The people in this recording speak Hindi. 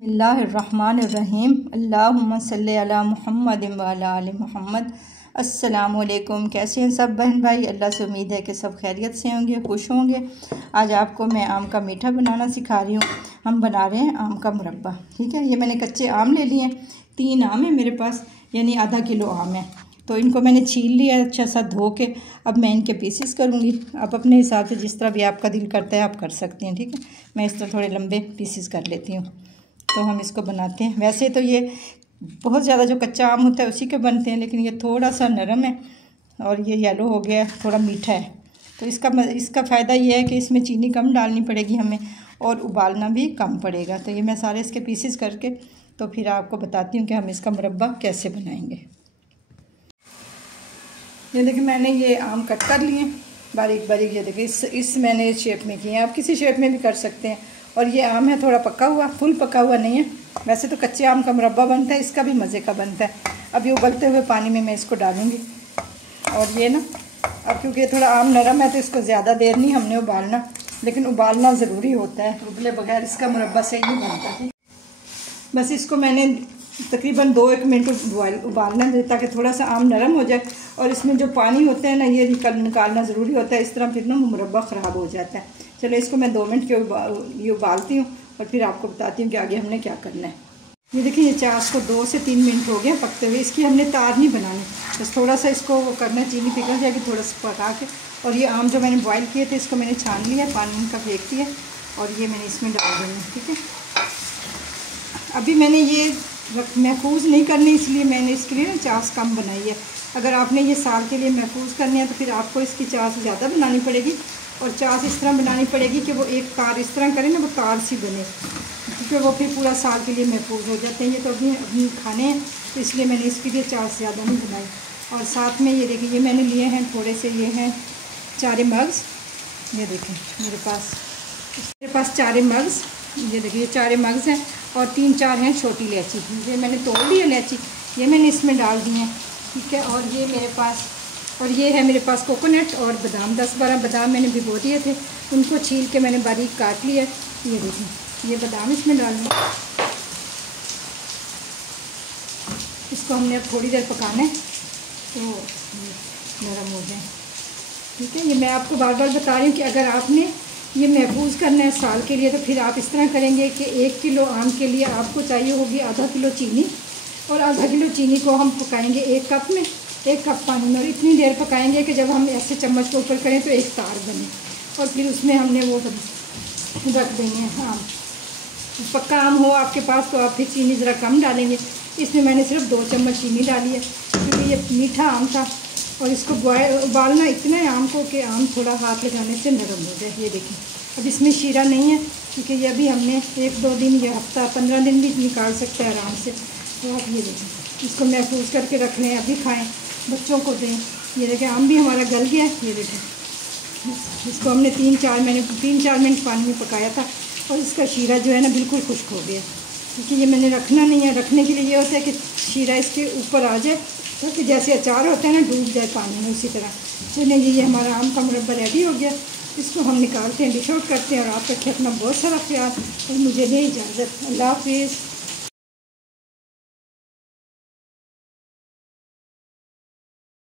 बिस्मिल्लाहिर्रहमानिर्रहीम अल्लाहुम्मा सल्ली अला मुहम्मद व अला आलि मुहम्मद। अस्सलामु अलैकुम। कैसे हैं सब बहन भाई? अल्लाह से उम्मीद है कि सब खैरियत से होंगे, खुश होंगे। आज आपको मैं आम का मीठा बनाना सिखा रही हूँ। हम बना रहे हैं आम का मुरब्बा। ठीक है, ये मैंने कच्चे आम ले लिए हैं। 3 आम है मेरे पास, यानी आधा किलो आम है। तो इनको मैंने छील लिया अच्छा सा धो के। अब मैं इनके पीसेस करूँगी। आप अपने हिसाब से जिस तरह भी आपका दिल करता है आप कर सकते हैं। ठीक है, मैं इस तरह थोड़े लंबे पीसेस कर लेती हूँ। तो हम इसको बनाते हैं। वैसे तो ये बहुत ज़्यादा जो कच्चा आम होता है उसी के बनते हैं, लेकिन ये थोड़ा सा नरम है और ये येलो हो गया है, थोड़ा मीठा है। तो इसका फ़ायदा ये है कि इसमें चीनी कम डालनी पड़ेगी हमें और उबालना भी कम पड़ेगा। तो ये मैं सारे इसके पीसेस करके तो फिर आपको बताती हूँ कि हम इसका मुरब्बा कैसे बनाएंगे। ये देखिए, मैंने ये आम कट कर लिए बारीक बारीक। ये देखिए, इस मैंने इस शेप में किए हैं। आप किसी शेप में भी कर सकते हैं। और ये आम है थोड़ा पका हुआ, फुल पका हुआ नहीं है। वैसे तो कच्चे आम का मुरब्बा बनता है, इसका भी मज़े का बनता है। अब ये उबलते हुए पानी में मैं इसको डालूँगी। और ये ना, अब क्योंकि ये थोड़ा आम नरम है तो इसको ज़्यादा देर नहीं हमने उबालना, लेकिन उबालना ज़रूरी होता है। उबले बगैर इसका मुरब्बा सही नहीं बनता। बस इसको मैंने तकरीबन 2-1 मिनट उबालना है ताकि थोड़ा सा आम नरम हो जाए। और इसमें जो पानी होता है ना, ये निकालना ज़रूरी होता है। इस तरह फिर ना मुरब्बा ख़राब हो जाता है। चलो इसको मैं 2 मिनट के ये उबालती हूँ और फिर आपको बताती हूँ कि आगे हमने क्या करना है। ये देखिए, ये चाश को 2 से 3 मिनट हो गए पकते हुए। इसकी हमने तार नहीं बनानी, बस थोड़ा सा इसको वो करना है, चीनी पिघल जाएगी थोड़ा सा पका के। और ये आम जो मैंने बॉयल किए थे इसको मैंने छान लिया, पानी इनका फेंक दिया और ये मैंने इसमें डाल देना। ठीक है, अभी मैंने ये महफूज नहीं करनी, इसलिए मैंने इसके लिए ना चाश कम बनाई है। अगर आपने ये साल के लिए महफूज करनी है तो फिर आपको इसकी चाश ज़्यादा बनानी पड़ेगी। और चाश इस तरह बनानी पड़ेगी कि वो एक तार इस तरह करें ना, वो तार सी बने, क्योंकि वो फिर पूरा साल के लिए महफूज हो जाते हैं। ये तो अभी खाने हैं, तो इसलिए मैंने इसके लिए चाश ज़्यादा नहीं बनाई। और साथ में ये देखिए, ये मैंने लिए हैं थोड़े से, ये हैं 4 मग्स। ये देखें मेरे पास 4 मग्स। ये देखिए, ये 4 मग्स हैं और 3-4 हैं छोटी इलायची। ये मैंने तोड़ ली इलायची, ये मैंने इसमें डाल दी हैं। ठीक है, और ये मेरे पास, और ये है मेरे पास कोकोनट और बादाम। 10-12 बादाम मैंने भिगो दिए थे, उनको छील के मैंने बारीक काट लिया। ये देखिए, ये बादाम इसमें डाल दें। इसको हमने अब थोड़ी देर पकाना है तो नरम हो जाए। ठीक है, ये मैं आपको बार बार बता रही हूँ कि अगर आपने ये महफूज करना है साल के लिए तो फिर आप इस तरह करेंगे कि 1 किलो आम के लिए आपको चाहिए होगी आधा किलो चीनी। और आधा किलो चीनी को हम पकाएंगे 1 कप में, 1 कप पानी में। और इतनी देर पकाएंगे कि जब हम ऐसे चम्मच को ऊपर करें तो एक तार बने। और फिर उसमें हमने वो रख देंगे आम। पक्का आम हो आपके पास तो आप फिर चीनी ज़रा कम डालेंगे। इसमें मैंने सिर्फ 2 चम्मच चीनी डाली है क्योंकि ये मीठा आम था। और इसको उबालना इतना है आम को कि आम थोड़ा हाथ लगाने से नरम हो जाए। ये देखिए, अब इसमें शीरा नहीं है क्योंकि ये अभी हमने 1-2 दिन, ये हफ्ता 15 दिन भी निकाल सकते हैं आराम से। तो आप ये देखें, इसको महफूज करके रख लें, अभी खाएं, बच्चों को दें। ये देखें, आम भी हमारा गल गया। ये देखें, इसको हमने 3-4 मिनट पानी में पकाया था और इसका शीरा जो है ना बिल्कुल खुश्क हो गया। क्योंकि ये मैंने रखना नहीं है, रखने के लिए ये होता है कि शीरा इसके ऊपर आ जाए तो कि जैसे अचार होता है ना, डूब जाए पानी में, उसी तरह। चलिए, ये हमारा आम का मुरब्बा रेडी हो गया। इसको हम निकालते हैं, डिश आउट करते हैं। और आप रखें अपना बहुत सारा ख्याल और मुझे दे इजाज़त। अल्लाह हाफिज़।